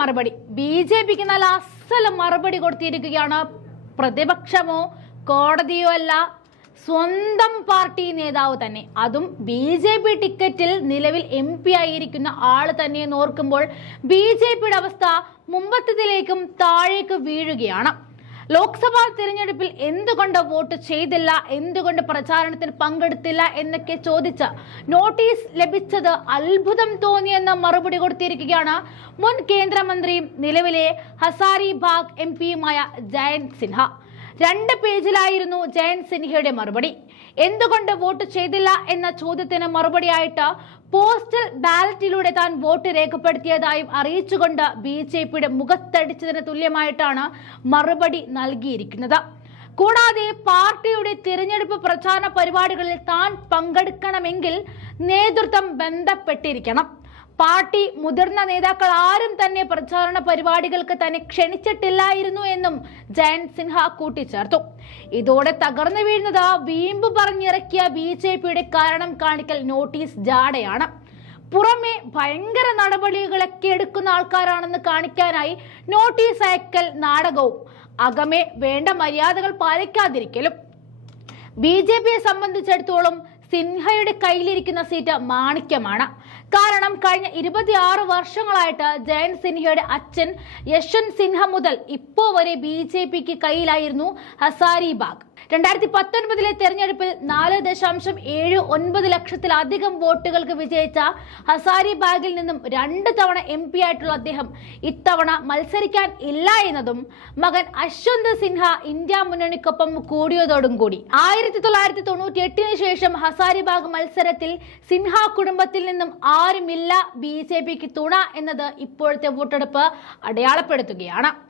മറുപടി ബി.ജെ.പിക്ക് നല്ല അസല മറുപടി കൊടുത്തിരിക്കുകയാണ്. പ്രതിപക്ഷമോ കോടതിയോ അല്ല, സ്വന്തം പാർട്ടി നേതാവ് തന്നെ, അതും ബി.ജെ.പി ടിക്കറ്റിൽ നിലവിൽ MP ആയിരിക്കുന്ന ആള് തന്നെ ഓർക്കുമ്പോൾ ബി.ജെ.പിയുടെ അവസ്ഥ മുമ്പത്തേതിലേക്കും താഴേക്ക് വീഴുകയാണ്. ലോക്സഭാ തിരഞ്ഞെടുപ്പിൽ എന്തുകൊണ്ട് വോട്ട് ചെയ്തില്ല, എന്തുകൊണ്ട് പ്രചാരണത്തിൽ പങ്കെടുത്തില്ല എന്നൊക്കെ ചോദിച്ച് നോട്ടീസ് ലഭിച്ചത് അത്ഭുതം തോന്നിയെന്ന മറുപടി കൊടുത്തിരിക്കുകയാണ് മുൻ കേന്ദ്രമന്ത്രിയും നിലവിലെ ഹസാരിബാഗ് MP-യുമായ ജയന്ത് സിൻഹ. 2 പേജിലായിരുന്നു ജയന്ത് സിൻഹയുടെ മറുപടി. എന്തുകൊണ്ട് വോട്ട് ചെയ്തില്ല എന്ന ചോദ്യത്തിന് മറുപടിയായിട്ട് പോസ്റ്റൽ ബാലറ്റിലൂടെ താൻ വോട്ട് രേഖപ്പെടുത്തിയതായും അറിയിച്ചുകൊണ്ട് ബി.ജെ.പിയുടെ മുഖത്തടിച്ചതിന് തുല്യമായിട്ടാണ് മറുപടി നൽകിയിരിക്കുന്നത്. കൂടാതെ പാർട്ടിയുടെ തിരഞ്ഞെടുപ്പ് പ്രചാരണ പരിപാടികളിൽ താൻ പങ്കെടുക്കണമെങ്കിൽ നേതൃത്വം ബന്ധപ്പെട്ടിരിക്കണം. പാർട്ടി മുതിർന്ന നേതാക്കൾ ആരും തന്നെ പ്രചാരണ പരിപാടികൾക്ക് തന്നെ ക്ഷണിച്ചിട്ടില്ലായിരുന്നു എന്നും ജയന്ത് സിൻഹ കൂട്ടിച്ചേർത്തു. ഇതോടെ തകർന്നു വീഴുന്നത് വീമ്പ് പറഞ്ഞിറക്കിയ ബി.ജെ.പിയുടെ കാരണം കാണിക്കൽ നോട്ടീസ് ജാടയാണ്. പുറമെ ഭയങ്കര നടപടികളൊക്കെ എടുക്കുന്ന ആൾക്കാരാണെന്ന് കാണിക്കാനായി നോട്ടീസ് അയക്കൽ നാടകവും, അകമേ വേണ്ട മര്യാദകൾ പാലിക്കാതിരിക്കലും. ബി.ജെ.പിയെ സംബന്ധിച്ചിടത്തോളം സിൻഹയുടെ കയ്യിലിരിക്കുന്ന സീറ്റ് മാണിക്യമാണ്. കാരണം കഴിഞ്ഞ 26 വർഷങ്ങളായിട്ട് ജയന്ത് സിൻഹയുടെ അച്ഛൻ യശ്വന്ത് സിൻഹ മുതൽ ഇപ്പോ വരെ ബി.ജെ.പിക്ക് കയ്യിലായിരുന്നു ഹസാരിബാഗ്. 2019 തെരഞ്ഞെടുപ്പിൽ 4.79 ലക്ഷത്തിലധികം വോട്ടുകൾക്ക് വിജയിച്ച ഹസാരിബാഗിൽ നിന്നും 2 തവണ MP ആയിട്ടുള്ള അദ്ദേഹം ഇത്തവണ മത്സരിക്കാൻ ഇല്ല എന്നതും മകൻ അശ്വന്ത് സിൻഹ ഇന്ത്യ മുന്നണിക്കൊപ്പം കൂടിയതോടും കൂടി 1998 ശേഷം ഹസാരിബാഗ് മത്സരത്തിൽ സിൻഹ കുടുംബത്തിൽ നിന്നും ആരുമില്ല ബി.ജെ.പിക്ക് തുണ എന്നത് ഇപ്പോഴത്തെ വോട്ടെടുപ്പ് അടയാളപ്പെടുത്തുകയാണ്.